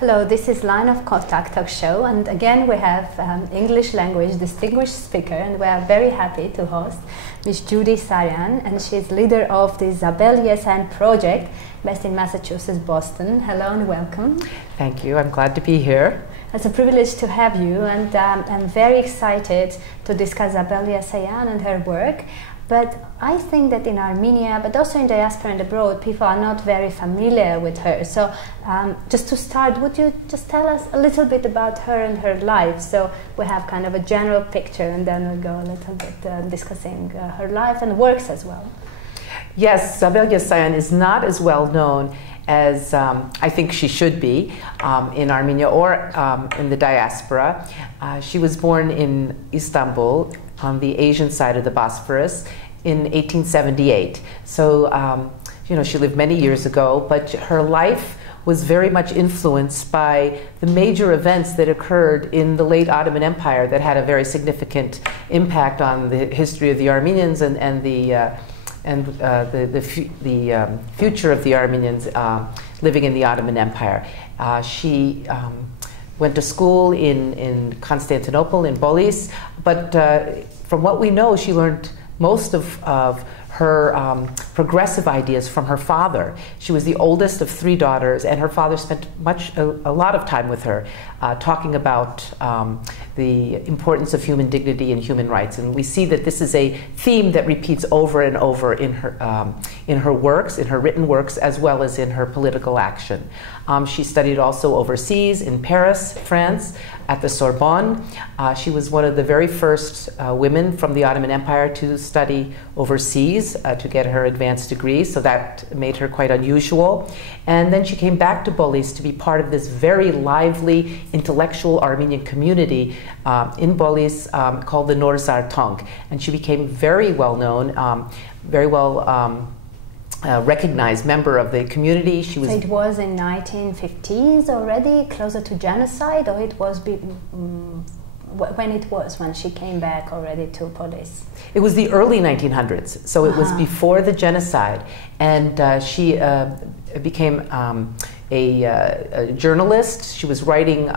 Hello, this is Line of Contact Talk Show, and again we have English language distinguished speaker, and we are very happy to host Ms. Judy Saryan, and she is leader of the Zabel Yesayan project based in Massachusetts, Boston. Hello and welcome. Thank you. I'm glad to be here. It's a privilege to have you, and I'm very excited to discuss Zabel Yesayan and her work. But I think that in Armenia, but also in diaspora and abroad, people are not very familiar with her. So just to start, would you just tell us a little bit about her and her life? So we have kind of a general picture, and then we'll go a little bit discussing her life and works as well. Yes, Zabel Yesayan is not as well known as I think she should be in Armenia or in the diaspora. She was born in Istanbul on the Asian side of the Bosphorus in 1878. So, you know, she lived many years ago, but her life was very much influenced by the major events that occurred in the late Ottoman Empire that had a very significant impact on the history of the Armenians and the future of the Armenians living in the Ottoman Empire. She went to school in Constantinople, in Bolis, but from what we know, she learned most of her progressive ideas from her father. She was the oldest of 3 daughters, and her father spent a lot of time with her, talking about the importance of human dignity and human rights. And we see that this is a theme that repeats over and over in her works, in her written works, as well as in her political action. She studied also overseas in Paris, France, at the Sorbonne. She was one of the very first women from the Ottoman Empire to study overseas to get her advanced degree, so that made her quite unusual. And then she came back to Bolis to be part of this very lively intellectual Armenian community in Bolis called the Norzar Tonk. And she became very well known, very well recognized member of the community. She was. So it was in 1950s already, closer to genocide, or it was when she came back already to Polis? It was the early 1900s, so it was before the genocide, and she became a journalist. She was writing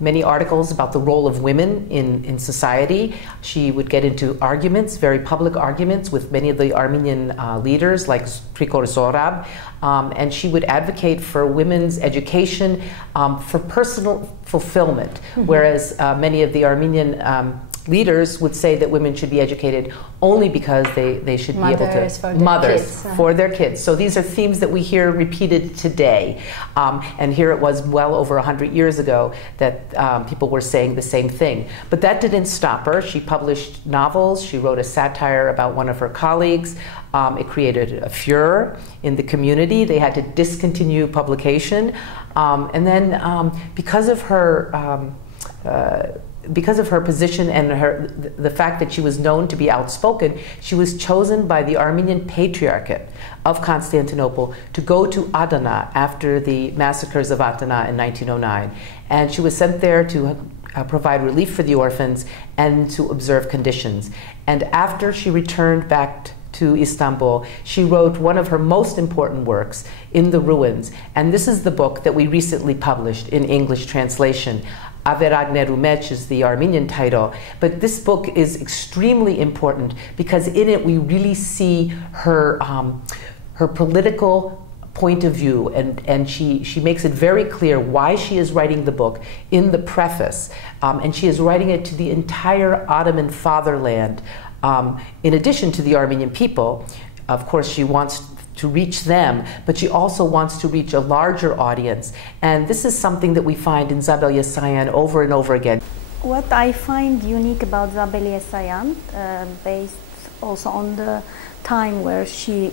many articles about the role of women in society. She would get into arguments, very public arguments, with many of the Armenian leaders like Trikor Zorab, and she would advocate for women's education for personal fulfillment, whereas many of the Armenian leaders would say that women should be educated only because they should be able to for their kids. So these are themes that we hear repeated today, and here it was well over 100 years ago that people were saying the same thing. But that didn't stop her. She published novels. She wrote a satire about one of her colleagues. It created a furor in the community. They had to discontinue publication, and then because of her position and the fact that she was known to be outspoken, she was chosen by the Armenian Patriarchate of Constantinople to go to Adana after the massacres of Adana in 1909. And she was sent there to provide relief for the orphans and to observe conditions. And after she returned back to Istanbul, she wrote one of her most important works, In the Ruins. And this is the book that we recently published in English translation. Aharonyan is the Armenian title, but this book is extremely important because in it we really see her political point of view, and she makes it very clear why she is writing the book in the preface, and she is writing it to the entire Ottoman fatherland. In addition to the Armenian people, of course, she wants to reach them, but she also wants to reach a larger audience. And this is something that we find in Zabel Yesayan over and over again. What I find unique about Zabel Yesayan, based also on the time where she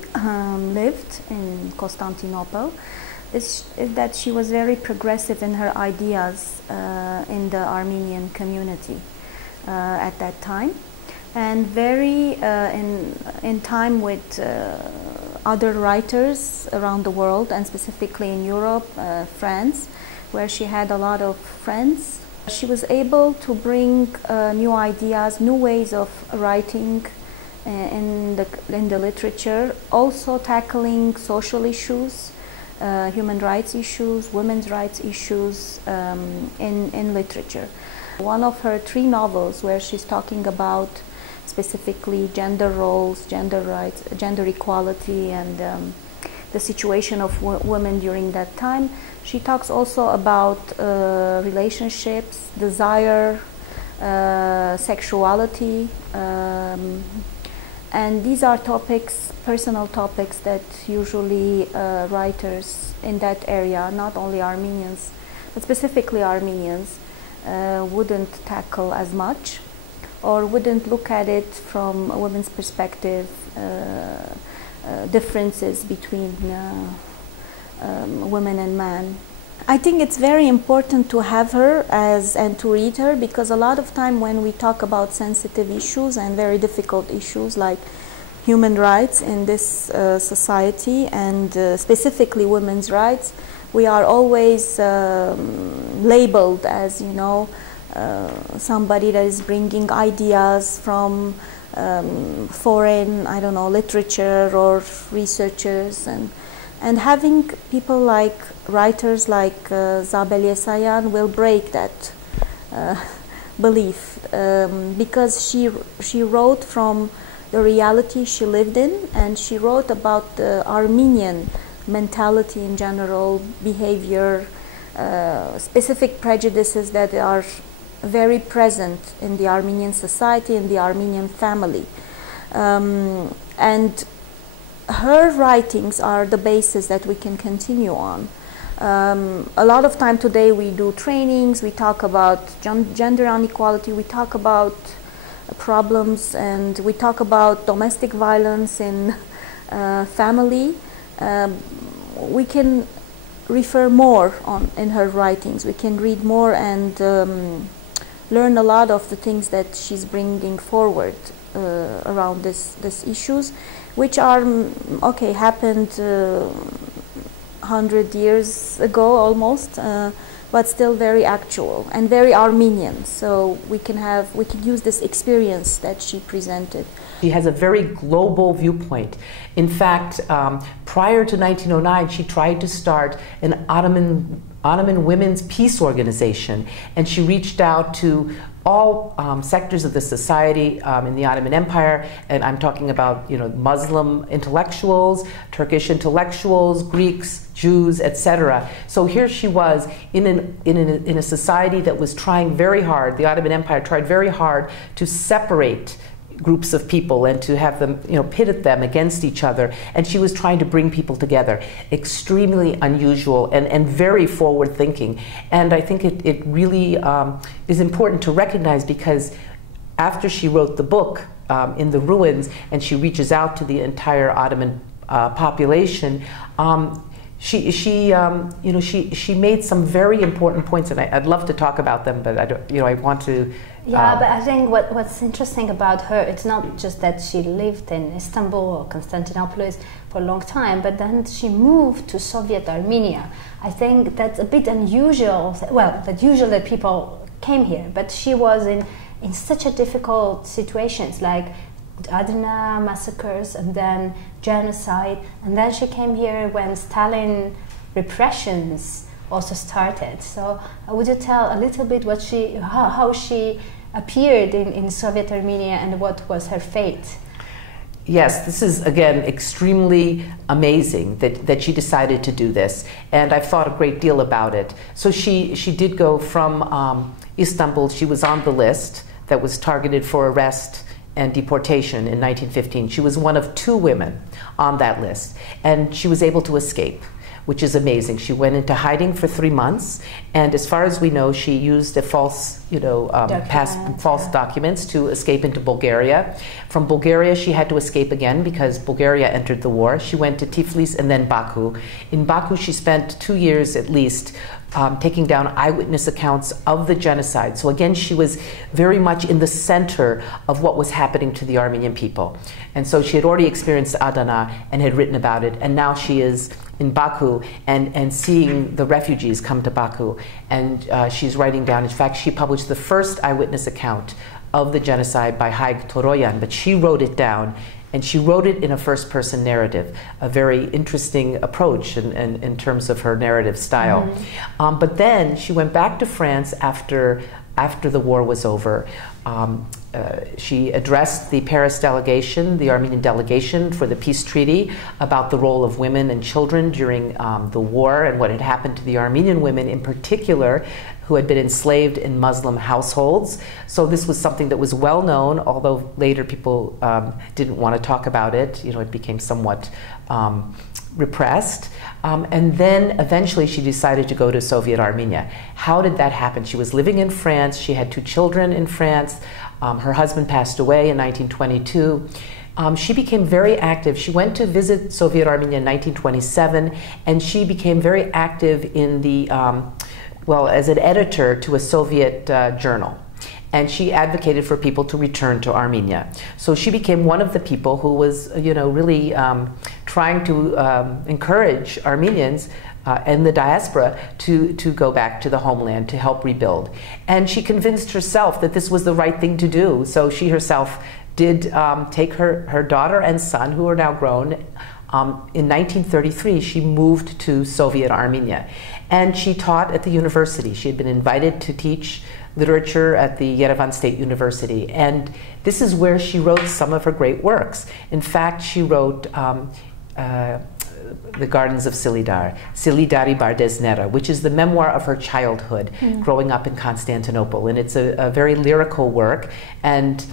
lived in Constantinople, is that she was very progressive in her ideas in the Armenian community at that time, and very in time with other writers around the world, and specifically in Europe, France, where she had a lot of friends. She was able to bring new ideas, new ways of writing in the literature, also tackling social issues human rights issues, women's rights issues in literature. One of her 3 novels where she's talking about specifically gender roles, gender rights, gender equality, and the situation of women during that time. She talks also about relationships, desire, sexuality, and these are topics, personal topics, that usually writers in that area, not only Armenians, but specifically Armenians, wouldn't tackle as much, or wouldn't look at it from a woman's perspective, differences between women and men. I think it's very important to have her and to read her, because a lot of time when we talk about sensitive issues and very difficult issues like human rights in this society, and specifically women's rights, we are always labeled as, you know, somebody that is bringing ideas from foreign, I don't know, literature or researchers, and having people like writers like Zabel Yesayan will break that belief, because she wrote from the reality she lived in, and she wrote about the Armenian mentality in general, behavior, specific prejudices that are very present in the Armenian society, in the Armenian family. And her writings are the basis that we can continue on. A lot of time today we do trainings, we talk about gender inequality, we talk about problems, and we talk about domestic violence in family. We can refer more in her writings, we can read more and learn a lot of the things that she's bringing forward around these issues, which are, okay, happened 100 years ago almost, but still very actual and very Armenian. So we can use this experience that she presented. She has a very global viewpoint. In fact, prior to 1909, she tried to start an Ottoman women's peace organization, and she reached out to all sectors of the society in the Ottoman Empire, and I'm talking about, you know, Muslim intellectuals, Turkish intellectuals, Greeks, Jews, etc. So here she was in a society that was trying very hard. The Ottoman Empire tried very hard to separate groups of people and to have them, you know, pitted them against each other, and she was trying to bring people together. Extremely unusual and very forward thinking, and I think it really is important to recognize, because after she wrote the book In the Ruins, and she reaches out to the entire Ottoman population, she made some very important points, and I'd love to talk about them, but I don't, I want to. Yeah, but I think what's interesting about her, it's not just that she lived in Istanbul or Constantinople for a long time, but then she moved to Soviet Armenia. I think that's a bit unusual. Well, that's usual that people came here, but she was in such a difficult situations, like Adana massacres and then genocide, and then she came here when Stalin repressions also started. So would you tell a little bit how she appeared in Soviet Armenia and what was her fate? Yes, this is, again, extremely amazing that she decided to do this, and I've thought a great deal about it. So she did go from Istanbul. She was on the list that was targeted for arrest and deportation in 1915. She was one of 2 women on that list, and she was able to escape, which is amazing. She went into hiding for 3 months, and as far as we know, she used a false, false documents to escape into Bulgaria. From Bulgaria, she had to escape again because Bulgaria entered the war. She went to Tiflis and then Baku. In Baku, she spent 2 years at least taking down eyewitness accounts of the genocide. So again, she was very much in the center of what was happening to the Armenian people. And so she had already experienced Adana and had written about it, and now she is in Baku and seeing the refugees come to Baku, and she's writing down. In fact, she published the first eyewitness account of the genocide by Haig Toroyan, but she wrote it down, and she wrote it in a first-person narrative, a very interesting approach in terms of her narrative style. But then she went back to France after the war was over. She addressed the Paris delegation, the Armenian delegation for the peace treaty, about the role of women and children during the war and what had happened to the Armenian women in particular, who had been enslaved in Muslim households. So this was something that was well known, although later people didn't want to talk about it. It became somewhat repressed. And then eventually she decided to go to Soviet Armenia. How did that happen? She was living in France. She had 2 children in France. Her husband passed away in 1922. She became very active. She went to visit Soviet Armenia in 1927, and she became very active in the as an editor to a Soviet journal. And she advocated for people to return to Armenia. So she became one of the people who was, really trying to encourage Armenians in the diaspora to go back to the homeland to help rebuild. And she convinced herself that this was the right thing to do. So she herself did take her daughter and son, who are now grown. In 1933, she moved to Soviet Armenia. And she taught at the university. She had been invited to teach literature at the Yerevan State University. And this is where she wrote some of her great works. In fact, she wrote The Gardens of Silidar, Silidari Bardeznera, which is the memoir of her childhood growing up in Constantinople. And it's a very lyrical work, and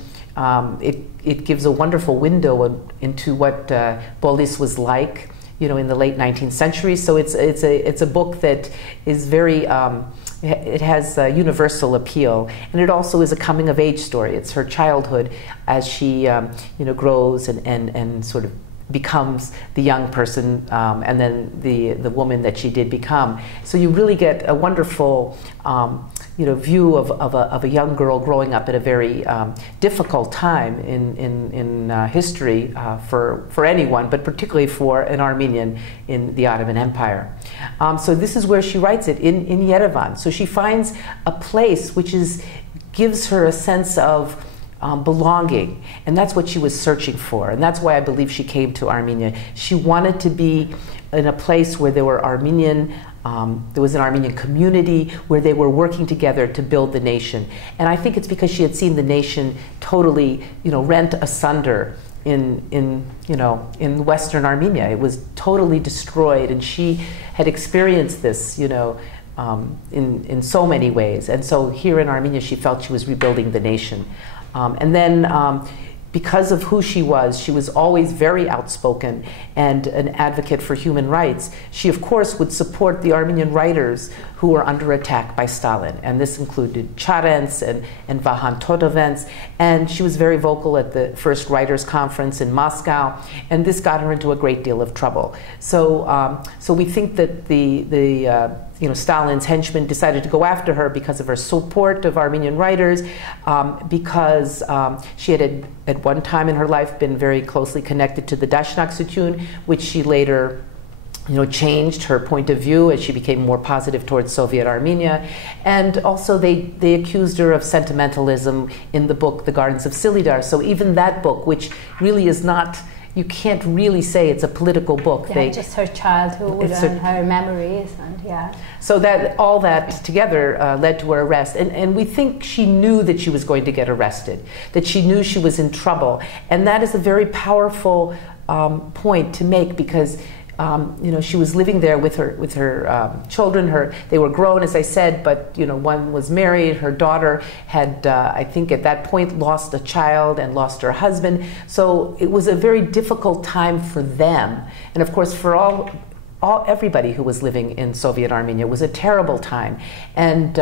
it gives a wonderful window into what Polis was like, in the late 19th century. So it's a book that is very it has universal appeal, and it also is a coming-of-age story. It's her childhood as she grows and sort of becomes the young person, and then the woman that she did become. So you really get a wonderful view of a young girl growing up at a very difficult time in history for anyone, but particularly for an Armenian in the Ottoman Empire. So this is where she writes it, in Yerevan. So she finds a place which gives her a sense of belonging, and that's what she was searching for, and that's why I believe she came to Armenia. She wanted to be in a place where there was an Armenian community where they were working together to build the nation. And I think it's because she had seen the nation totally, rent asunder in Western Armenia. It was totally destroyed, and she had experienced this, in so many ways. And so here in Armenia, she felt she was rebuilding the nation. And then because of who she was always very outspoken and an advocate for human rights. She, of course, would support the Armenian writers who were under attack by Stalin. And this included Charents and Vahan Todovents. And she was very vocal at the first writers' conference in Moscow. And this got her into a great deal of trouble. So we think that Stalin's henchmen decided to go after her because of her support of Armenian writers, because she had at one time in her life been very closely connected to the Dashnak Sutun, which she later changed her point of view as she became more positive towards Soviet Armenia. And also they accused her of sentimentalism in the book The Gardens of Silidar. So even that book, which really is not, you can't really say it's a political book. Yeah, just her childhood and her memories, and yeah. So that all that together led to her arrest, and we think she knew that she was going to get arrested, that she knew she was in trouble, and that is a very powerful point to make, because she was living there with her children. They were grown, as I said, but one was married. Her daughter had, I think, at that point, lost a child and lost her husband. So it was a very difficult time for them, and of course for everybody who was living in Soviet Armenia. It was a terrible time, and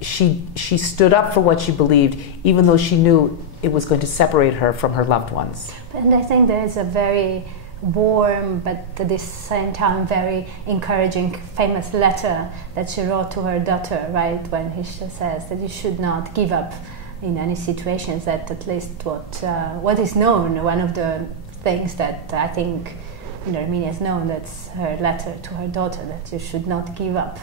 she stood up for what she believed, even though she knew it was going to separate her from her loved ones. And I think there is a very warm, but at the same time very encouraging, famous letter that she wrote to her daughter, right, when she says that you should not give up in any situations. That at least what is known, one of the things that I think in Armenia is known, that's her letter to her daughter, that you should not give up.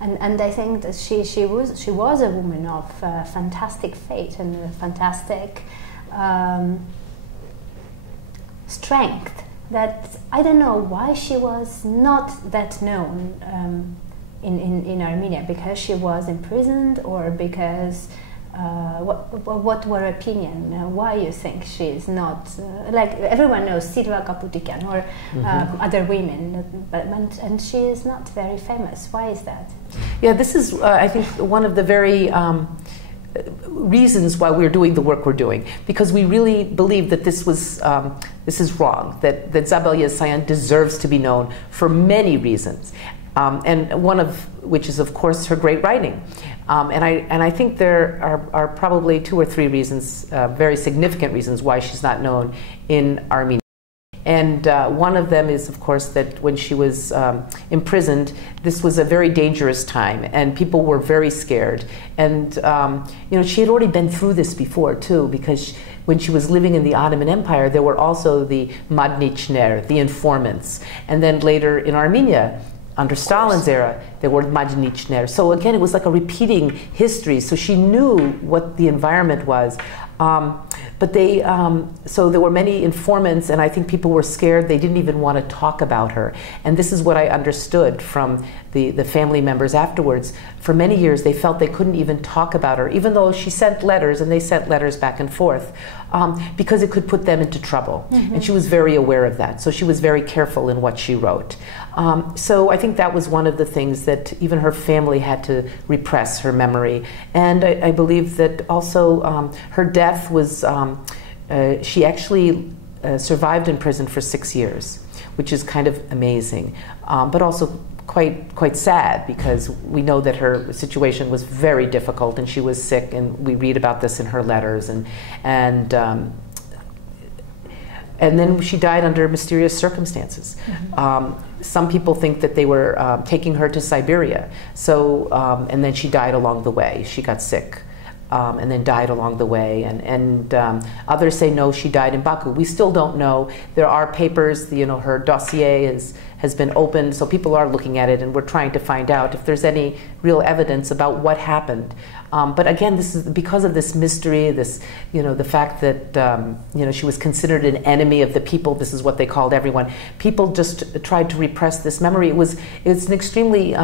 And I think that she was a woman of fantastic faith and fantastic strength. That I don't know why she was not that known in Armenia, because she was imprisoned, or because what were opinion? Why you think she is not like everyone knows Silva Kaputikian or other women, and she is not very famous. Why is that? Yeah, this is I think one of the very reasons why we're doing the work we're doing, because we really believe that this is wrong, that Zabel Yesayan deserves to be known for many reasons, and one of which is, of course, her great writing. And I think there are probably 2 or 3 reasons, very significant reasons, why she's not known in Armenia. And one of them is, of course, that when she was imprisoned, this was a very dangerous time, and people were very scared. And she had already been through this before too, because when she was living in the Ottoman Empire, there were also the Madnichner, the informants, and then later in Armenia, under Stalin's era, there were Madnichner. So again, it was like a repeating history. So she knew what the environment was. But so there were many informants, and I think people were scared. They didn't even want to talk about her. And this is what I understood from the family members afterwards. For many years, they felt they couldn't even talk about her, even though she sent letters, and they sent letters back and forth, because it could put them into trouble. And she was very aware of that. So she was very careful in what she wrote. So I think that was one of the things that even her family had to repress, her memory. And I believe that also her death was, she actually survived in prison for 6 years, which is kind of amazing, but also quite sad, because we know that her situation was very difficult and she was sick, and we read about this in her letters, and then she died under mysterious circumstances. Some people think that they were taking her to Siberia, so and then she died along the way. She got sick. And then died along the way, and others say no, she died in Baku. We still don't know. There are papers, her dossier has been opened, so people are looking at it, and we're trying to find out if there's any real evidence about what happened. But again, this is because of this mystery, this, the fact that she was considered an enemy of the people. This is what they called everyone. People just tried to repress this memory. It's an extremely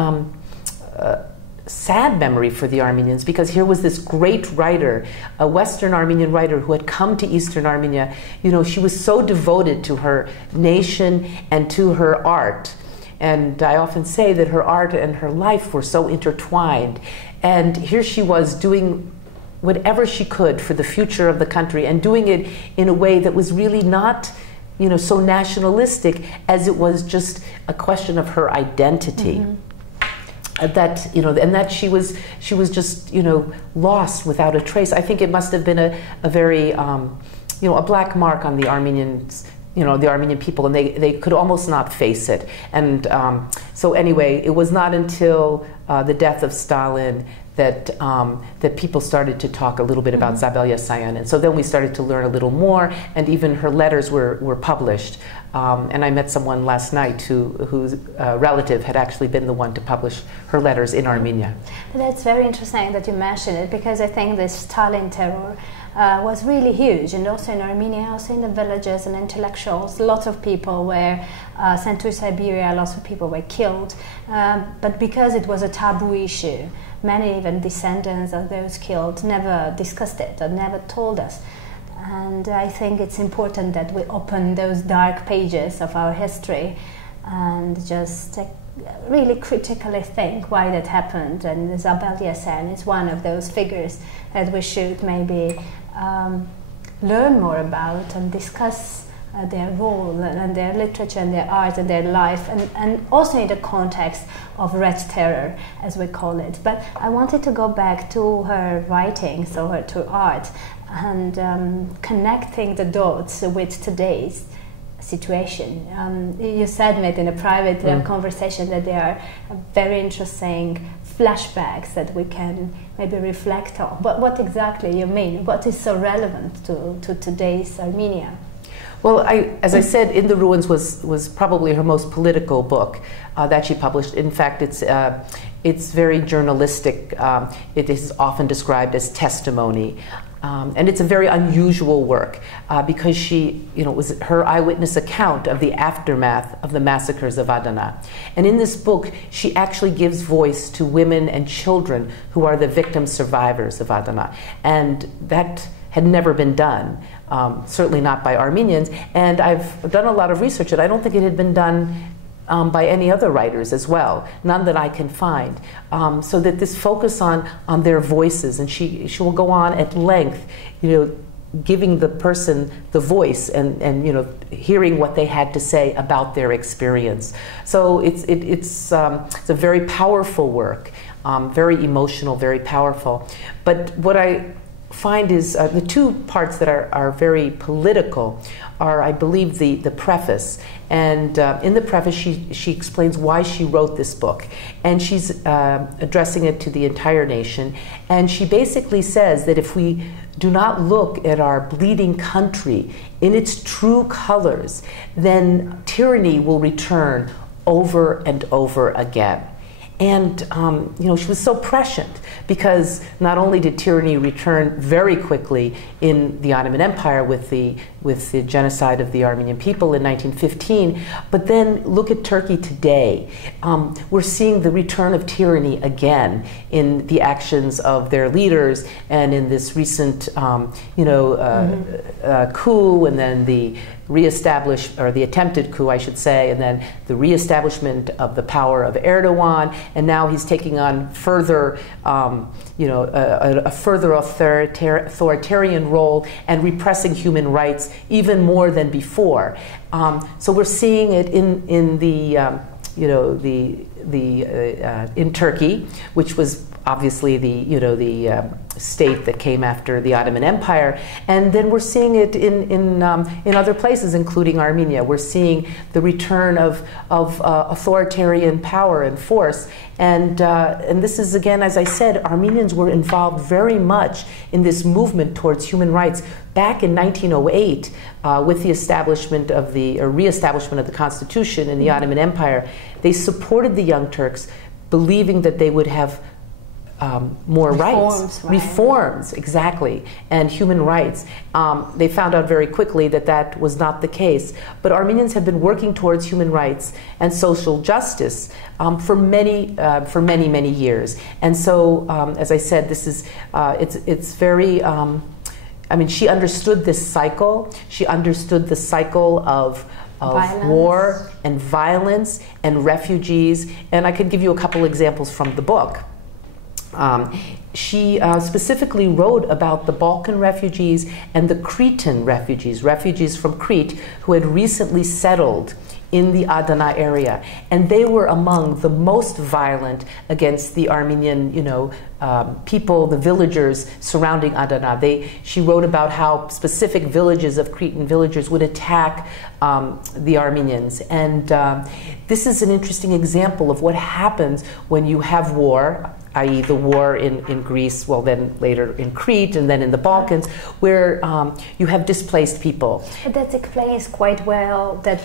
sad memory for the Armenians, because here was this great writer, a Western Armenian writer who had come to Eastern Armenia. She was so devoted to her nation and to her art. And I often say that her art and her life were so intertwined. And here she was doing whatever she could for the future of the country, and doing it in a way that was really not so nationalistic as it was just a question of her identity. That and that she was just lost without a trace. I think it must have been a very a black mark on the Armenians, the Armenian people, and they could almost not face it. And so anyway, it was not until the death of Stalin that people started to talk a little bit about Zabel Yesayan, and so then we started to learn a little more, and even her letters were published. And I met someone last night whose relative had actually been the one to publish her letters in Armenia. That's very interesting that you mentioned it, because I think the Stalin terror was really huge, and also in Armenia, also in the villages and intellectuals, lots of people were sent to Siberia, lots of people were killed, but because it was a taboo issue, many even descendants of those killed never discussed it or never told us. And I think it's important that we open those dark pages of our history and just really critically think why that happened. And Zabel Yesayan is one of those figures that we should maybe learn more about and discuss their role and their literature and their art and their life, and also in the context of Red Terror, as we call it. But I wanted to go back to her writings, or to art, and connecting the dots with today's situation. You said it in a private conversation that there are very interesting flashbacks that we can maybe reflect on. But what exactly you mean? What is so relevant to today's Armenia? Well, as I said, In the Ruins was probably her most political book that she published. In fact, it's very journalistic. It is often described as testimony. And it's a very unusual work because it was her eyewitness account of the aftermath of the massacres of Adana. And in this book, she actually gives voice to women and children who are the victim survivors of Adana. And that had never been done, certainly not by Armenians. And I've done a lot of research, and I don't think it had been done by any other writers as well, none that I can find. So that this focus on their voices, and she will go on at length, giving the person the voice and hearing what they had to say about their experience. So it's a very powerful work, very emotional, very powerful. But what I find is the two parts that are very political are, I believe, the preface. And in the preface, she explains why she wrote this book. And she's addressing it to the entire nation. And she basically says that if we do not look at our bleeding country in its true colors, then tyranny will return over and over again. And she was so prescient because not only did tyranny return very quickly in the Ottoman Empire with the genocide of the Armenian people in 1915, but then look at Turkey today. We're seeing the return of tyranny again in the actions of their leaders and in this recent coup, and then the the attempted coup, I should say, and then the reestablishment of the power of Erdogan, and now he's taking on further, a further authoritarian role and repressing human rights even more than before. So we're seeing it in Turkey, which was obviously the state that came after the Ottoman Empire, and then we're seeing it in other places, including Armenia. We're seeing the return of authoritarian power and force, and this is, again, as I said, Armenians were involved very much in this movement towards human rights back in 1908 with the establishment of reestablishment of the constitution in the Ottoman Empire. They supported the Young Turks, believing that they would have more rights, reforms, exactly, and human rights. They found out very quickly that was not the case. But Armenians have been working towards human rights and social justice for many years. And so, as I said, this is it's very. She understood this cycle. She understood the cycle of war and violence and refugees. And I could give you a couple examples from the book. She specifically wrote about the Balkan refugees and the Cretan refugees from Crete who had recently settled in the Adana area, and they were among the most violent against the Armenian, people, the villagers surrounding Adana. She wrote about how specific villages of Cretan villagers would attack the Armenians, and this is an interesting example of what happens when you have war, i.e. the war in Greece, well then later in Crete, and then in the Balkans, where you have displaced people. But that explains quite well that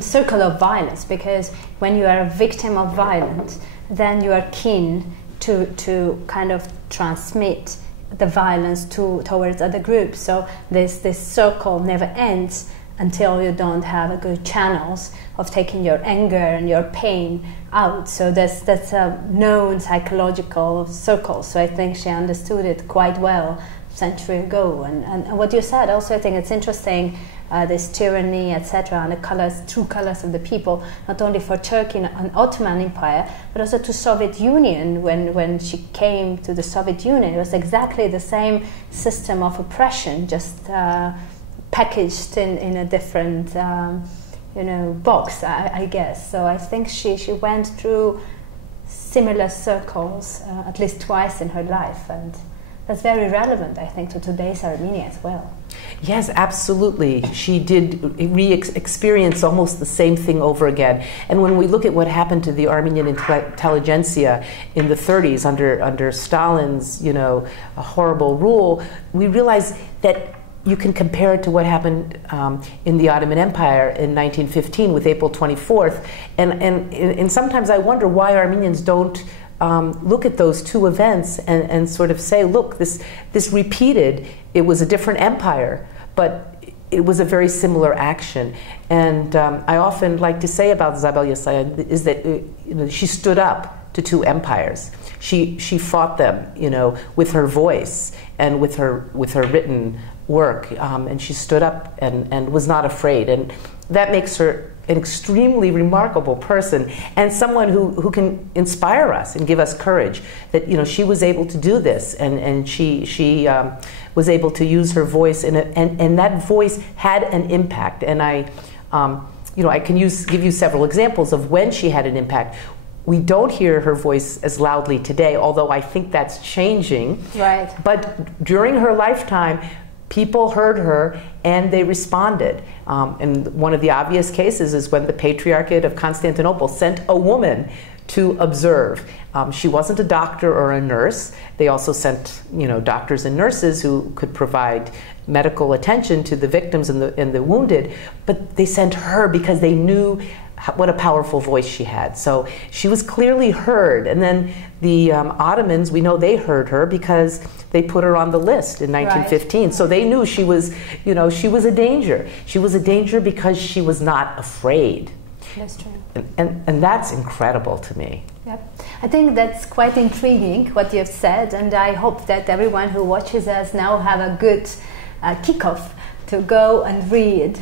circle of violence, because when you are a victim of violence, then you are keen to kind of transmit the violence towards other groups. So this circle never ends until you don't have a good channels of taking your anger and your pain out. So that's a known psychological circle. So I think she understood it quite well a century ago. And what you said also, I think it's interesting, this tyranny, etc., and the true colors of the people, not only for Turkey and Ottoman Empire, but also to Soviet Union. When she came to the Soviet Union, it was exactly the same system of oppression, just packaged in a different box, I guess. So I think she went through similar circles at least twice in her life, and that's very relevant, I think, to today's Armenia as well. Yes, absolutely. She did experience almost the same thing over again. And when we look at what happened to the Armenian intelligentsia in the 30s under Stalin's, horrible rule, we realize that you can compare it to what happened in the Ottoman Empire in 1915 with April 24th. And sometimes I wonder why Armenians don't look at those two events and sort of say, look, this repeated. It was a different empire, but it was a very similar action. And I often like to say about Zabel Yesayan is that she stood up to two empires. She fought them, with her voice and with her written work, and she stood up and was not afraid. And that makes her an extremely remarkable person and someone who can inspire us and give us courage that she was able to do this, and she was able to use her voice and that voice had an impact. And I can give you several examples of when she had an impact. We don't hear her voice as loudly today, although I think that's changing. Right. But during her lifetime, people heard her and they responded. And one of the obvious cases is when the Patriarchate of Constantinople sent a woman to observe. She wasn't a doctor or a nurse. They also sent, doctors and nurses who could provide medical attention to the victims and the wounded. But they sent her because they knew what a powerful voice she had. So she was clearly heard. And then the Ottomans, we know they heard her because they put her on the list in 1915. Right. So they knew she was, she was a danger. She was a danger because she was not afraid. That's true. And that's incredible to me. Yep. I think that's quite intriguing what you've said, and I hope that everyone who watches us now have a good kickoff to go and read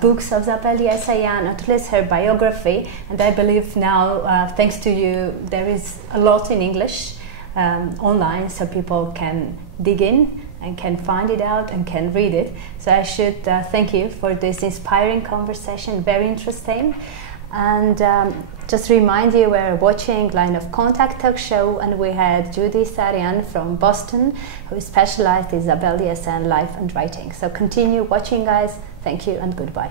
books of Zabel Yesayan, at least her biography. And I believe now, thanks to you, there is a lot in English online, so people can dig in and can find it out and can read it. So I should thank you for this inspiring conversation, very interesting. And just remind you, we're watching Line of Contact talk show, and we had Judy Saryan from Boston, who specialized in Zabel Yesayan life and writing. So continue watching, guys. Thank you and goodbye.